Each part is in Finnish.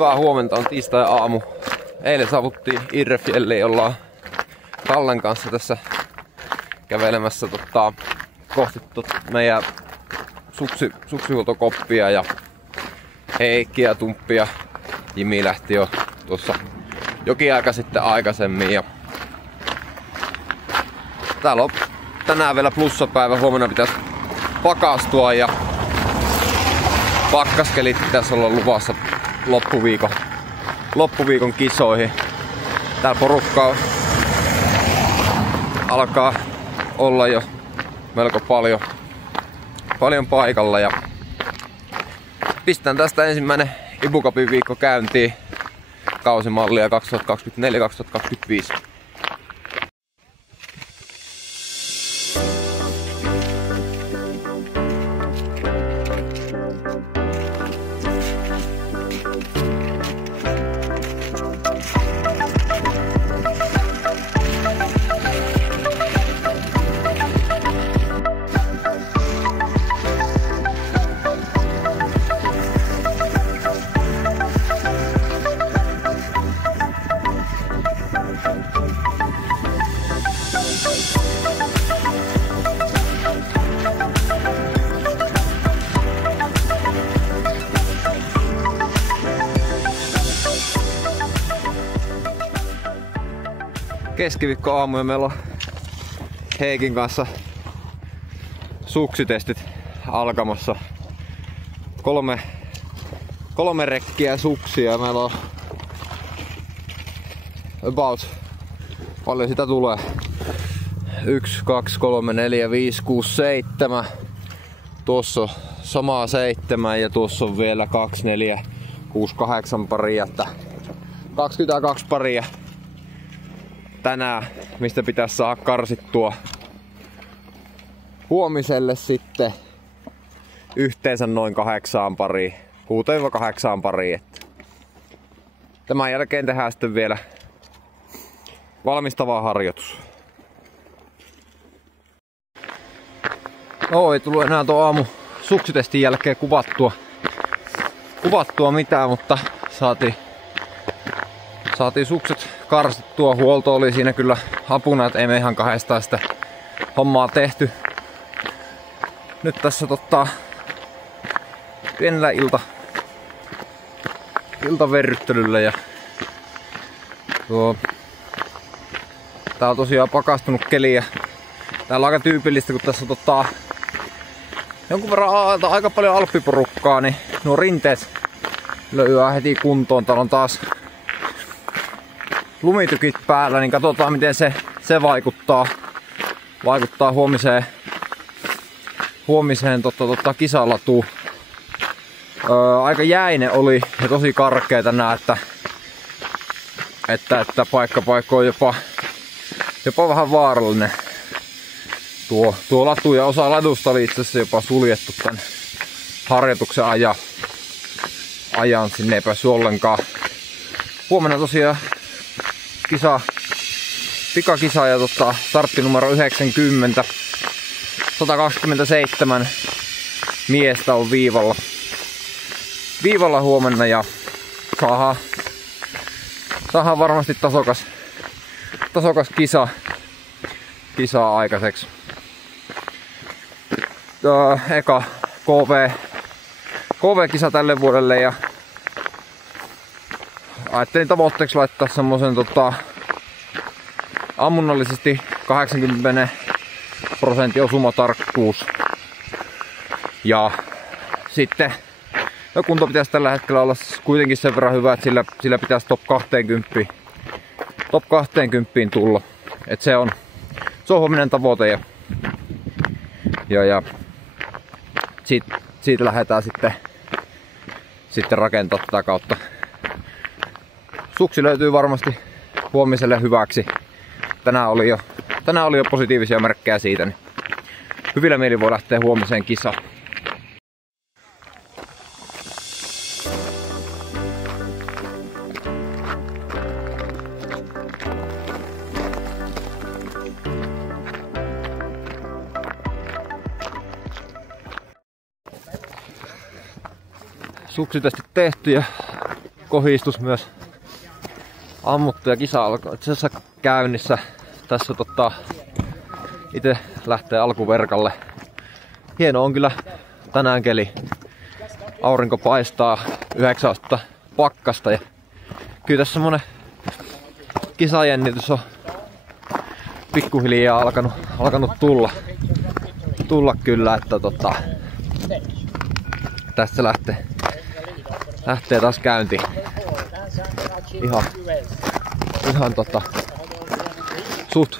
Hyvää huomenta, on tiistai-aamu. Eilen saavuttiin Irrefjelliin, ollaan Kallen kanssa tässä kävelemässä kohti meidän suksihuoltokoppia ja Heikki ja Tumppi ja Jimi lähti jo tuossa jokin aika sitten aikaisemmin. Ja täällä on tänään vielä plussapäivä, huomenna pitäisi pakastua ja pakkaskelit pitäisi olla luvassa loppuviikon kisoihin. Täällä porukkaa alkaa olla jo melko paljon paikalla ja pistän tästä ensimmäinen IBU Cupin viikko käyntiin, kausimallia 2024-2025. Keskiviikkoaamu ja meillä on Heikin kanssa suksitestit alkamassa. Kolme rekkiä suksia. Meillä on about, paljon sitä tulee? 1, 2, 3, 4, 5, 6, 7. Tuossa on samaa 7 ja tuossa on vielä 2, 4, 6, 8 paria. 22 paria tänään, mistä pitäisi saada karsittua huomiselle sitten yhteensä noin 8 pariin, 6-8 pariin. Tämän jälkeen tehdään sitten vielä valmistava harjoitus. Ei tullut enää tuon aamu suksitestin jälkeen kuvattua mitään, mutta saatiin sukset karsittua. Huolto oli siinä kyllä apuna, että ei me ihan kahdestaan sitä hommaa tehty. Nyt tässä pienellä iltaverryttelyllä ja tää on tosiaan pakastunut keli ja täällä on aika tyypillistä, kun tässä on jonkun verran aika paljon alppiporukkaa, niin nuo rinteet löyää heti kuntoon. Täällä on taas lumitykit päällä, niin katsotaan miten se vaikuttaa huomiseen kisalatuun. Aika jäinen oli ja tosi karkea tänään, että paikka on jopa vähän vaarallinen. Tuo latu ja osa ladusta oli itse asiassa jopa suljettu tän harjoituksen ajan. Sinne ei päässyt ollenkaan. Huomenna tosiaan pikakisa ja startti numero 90. 127 miestä on viivalla huomenna ja saadaan varmasti tasokas kisa aikaiseksi. Eka KV-kisa tälle vuodelle ja ajattelin tavoitteeksi laittaa semmosen ammunnallisesti 80% osumatarkkuus. Ja sitten kunto pitäisi tällä hetkellä olla kuitenkin sen verran hyvä, että sillä pitäisi top 20 tulla. Et se on huominen tavoite ja siitä lähdetään sitten rakentamaan tätä kautta. Suksi löytyy varmasti huomiselle hyväksi. Tänään oli jo positiivisia merkkejä siitä, niin hyvillä mieli voi lähteä huomiseen kisaan. Suksitestit tehty ja kohistus myös ammuttu ja kisa alkoi itse asiassa käynnissä. Tässä itse lähtee alkuverkalle. Hieno on kyllä tänään keli. Aurinko paistaa, 9 astetta pakkasta ja kyllä tässä semmonen kisajännitys on pikkuhiljaa alkanut tulla kyllä, että tästä lähtee taas käyntiin. Ihan suht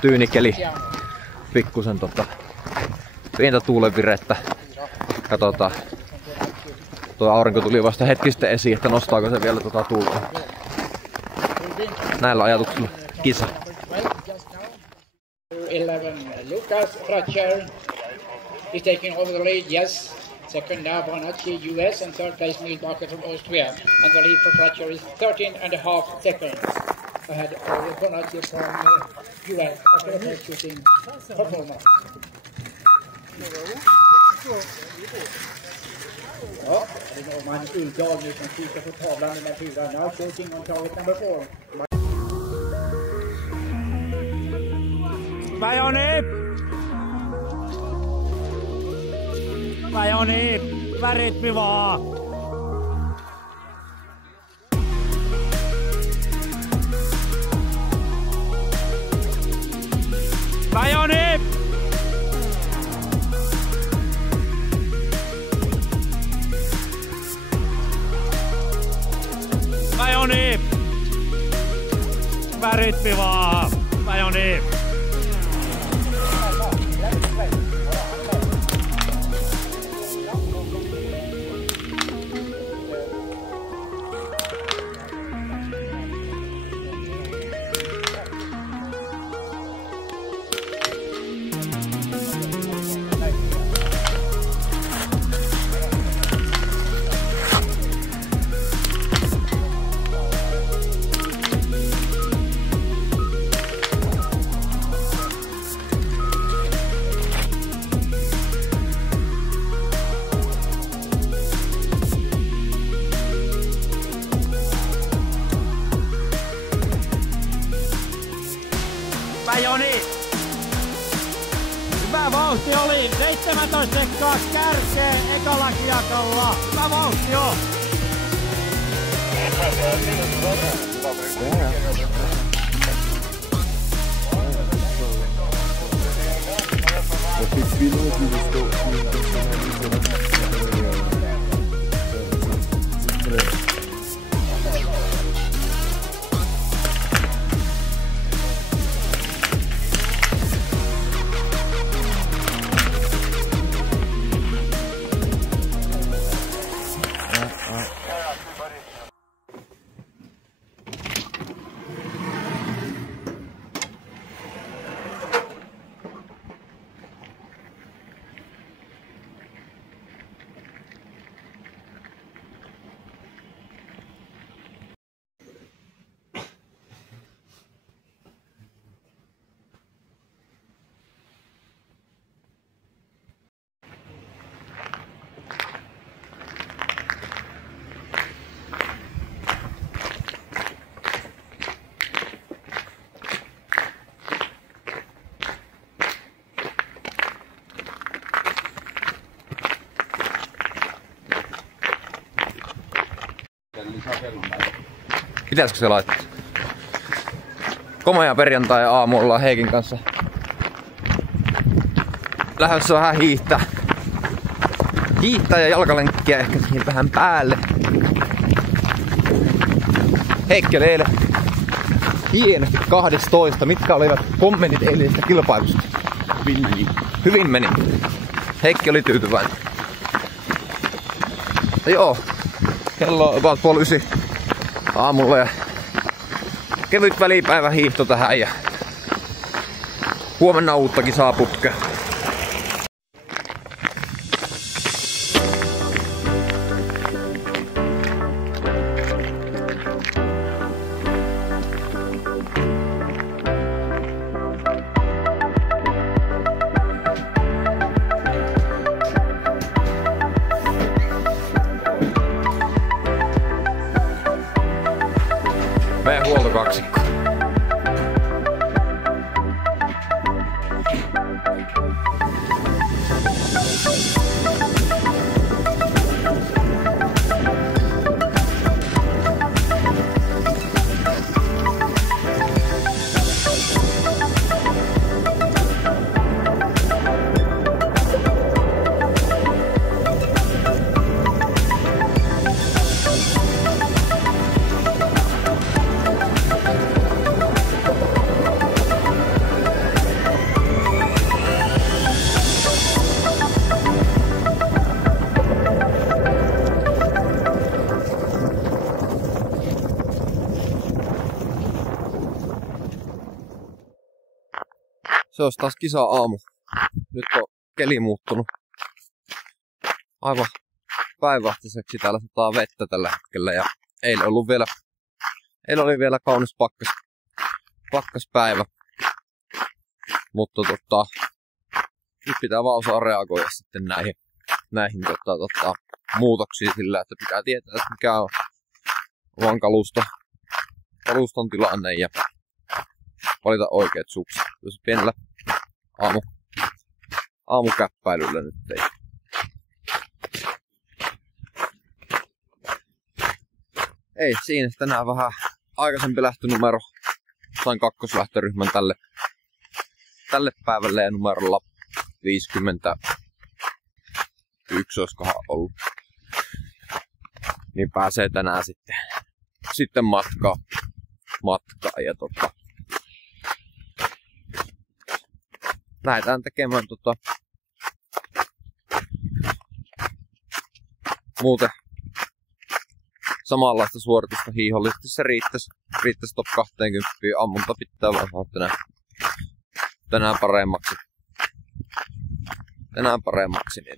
tyynikeli. Pikkusen pientä tuulenvirettä. Katsotaan. Tuo aurinko tuli vasta hetki sitten esiin, että nostaako se vielä tuulta. Näillä ajatuksilla kisa. 11 Lucas Fratcher is taking over the lead, yes. Second now Bonacci, US, and third place Milbacher from Austria. And the lead for Fratcher is 13.5 seconds ahead of Bonacci from US after the shooting performance. Ja, det är Norman Uldal nu som kikar på tavlan nummer 4. Now shooting on target number 4. Vajoni, hyvä rytmi vaan. Vajoni! Vajoni! Hyvä rytmi vaan. Vajoni! Joni. Hyvä vauhti oli. 17 sekkaa kärkeen ekalla kiekolla. Hyvä vauhti on. Pitäisikö se laittaa? Komea perjantai aamu ollaan Heikin kanssa lähdössä vähän hiihtää ja jalkalenkkiä ehkä siihen vähän päälle. Heikki oli eilen hienosti 12. Mitkä olivat kommentit eilisestä kilpailusta? Hyvin meni. Heikki oli tyytyväinen. Ja joo, kello on about 8:30 aamulla ja kevyt välipäivä hiihto tähän ja huomenna uutta kisaa putkea. Se olisi taas kisa-aamu. Nyt on keli muuttunut aivan päinvastaiseksi. Täällä sataa vettä tällä hetkellä ja eilen oli vielä kaunis pakkaspäivä. Mutta nyt pitää vaan osaa reagoida sitten näihin muutoksiin sillä, että pitää tietää, että mikä on oman kaluston tilanne ja valita oikeat sukset. Jos pienellä aamukäppäilyllä nyt ei. Ei siinä tänään vähän aikaisempi lähtönumero. Sain kakkoslähtöryhmän tälle päivälle ja numerolla 51 olisikohan ollut. Niin pääsee tänään sitten matkaan ja lähdetään tekemään muuten samanlaista suoritusta hiihollisesti. Se riittäisi top 20. Ammunta pitää vaan saada tänään paremmaksi niin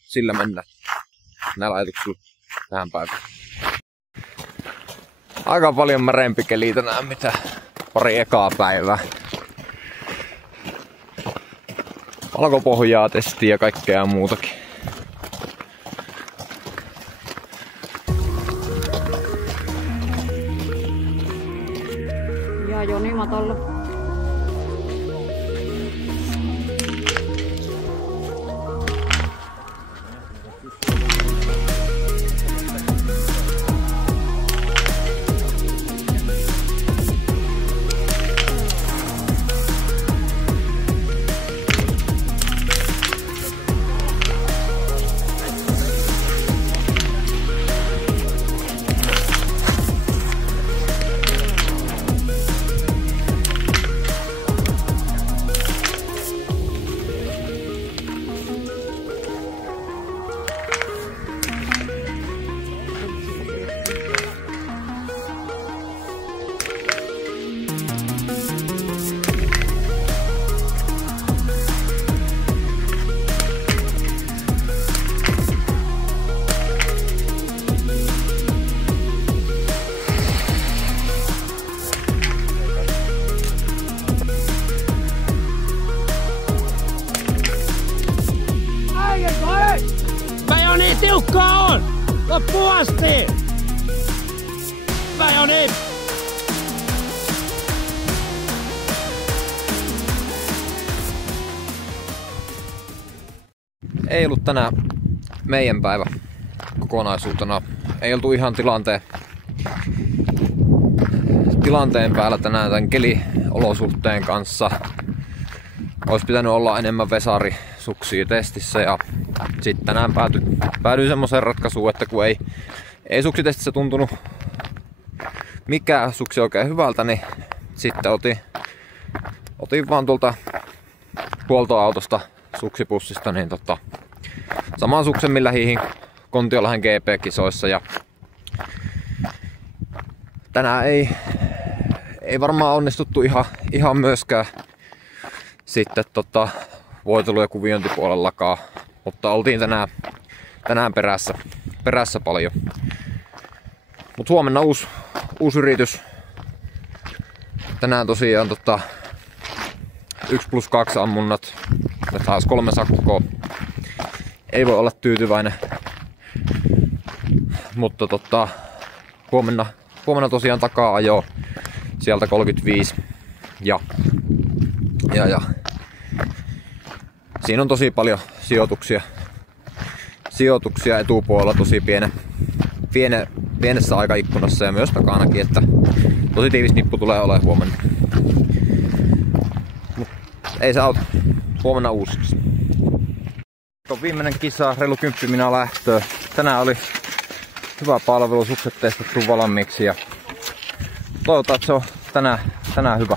sillä mennään näillä ajatuksilla tähän päivään. Aika paljon märempi keli tänään mitä pari ekaa päivää. Valkopohjaa testiä ja kaikkea muutakin. Ja Joni matolla. Tiukkaa on! Loppuun asti! Hyvä Joni! Ei ollut tänään meidän päivä kokonaisuutena. Ei oltu ihan tilanteen päällä tänään tämän keliolosuhteen kanssa. Olisi pitänyt olla enemmän vesarisuksia testissä ja sitten tänään päädyin semmoiseen ratkaisuun, että kun ei suksitestissä tuntunut mikään suksi oikein hyvältä, niin sitten otin vaan tuolta huoltoautosta suksipussista niin saman suksen millä hiihin Kontiolahden GP-kisoissa ja tänään ei varmaan onnistuttu ihan myöskään sitten voitelu- ja kuviointipuolellakaan, mutta oltiin tänään perässä paljon. Mut huomenna uusi yritys. Tänään tosiaan 1+2 ammunnat. Me taas 3 sakkoa. Ei voi olla tyytyväinen. Mutta huomenna tosiaan takaa ajoa sieltä 35 ja siinä on tosi paljon sijoituksia etupuolella tosi pienessä aikaikkunassa ja myös takanakin, että tosi tiivis nippu tulee olemaan huomenna. Mut ei se auta. Huomenna uusiksi. Viimeinen kisa, reilu 10 minä lähtöä. Tänään oli hyvä palvelu, sukset testattu valmiiksi ja toivotaan, että se on tänään hyvä.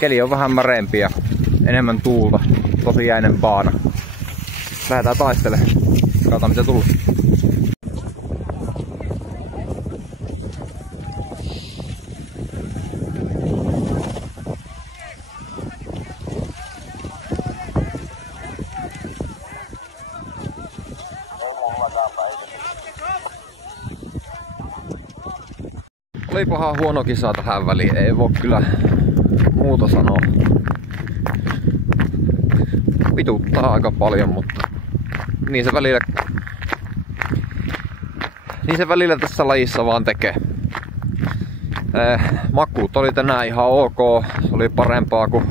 Keli on vähän märempi ja enemmän tuulta. Tosi jäinen baana. Lähdetään taistelemaan. Katsotaan mitä tulee. Olipahan huono kisa tähän väliin, ei voi kyllä muuta sanoa. Vituttaa aika paljon, mutta niin se välillä tässä lajissa vaan tekee. Makuut oli tänään ihan ok, se oli parempaa kuin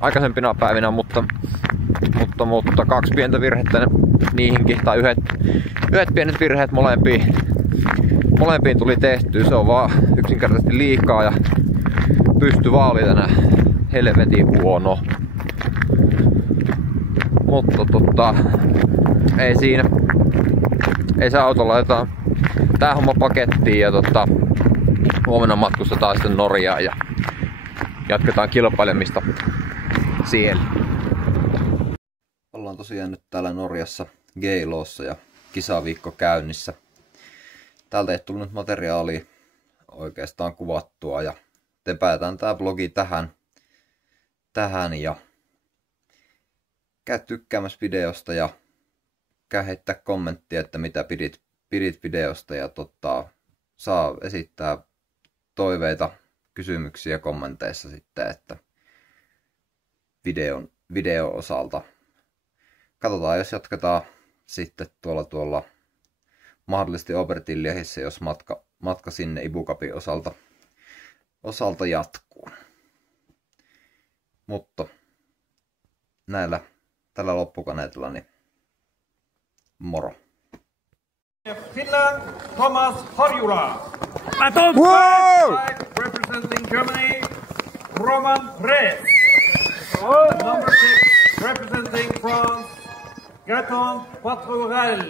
aikaisempina päivinä, mutta kaksi pientä virhettä niihinkin, tai yhdet pienet virheet molempiin tuli tehtyä. Se on vaan yksinkertaisesti liikaa ja pystyvä oli tänään helvetin huono. Mutta ei siinä. Ei se auto laitetaan tää homma pakettiin ja huomenna matkustetaan sitten Norjaan ja jatketaan kilpailemista siellä. Ollaan tosiaan nyt täällä Norjassa Geiloossa ja kisaviikko käynnissä. Täältä ei tullut nyt materiaalia oikeastaan kuvattua ja päätään tää vlogi tähän ja käy tykkäämässä videosta ja käy heittää kommenttia, että mitä pidit videosta ja saa esittää toiveita, kysymyksiä kommenteissa sitten, että videon osalta. Katsotaan, jos jatketaan sitten tuolla mahdollisesti Obertilliahissa, jos matka sinne IBU Cupin osalta jatkuu. Mutta tällä loppukaneetilla niin moro. Finland, Thomas Harjula. Representing Germany, Roman Rees. Number 6, representing France, Gaëtan Patrouille.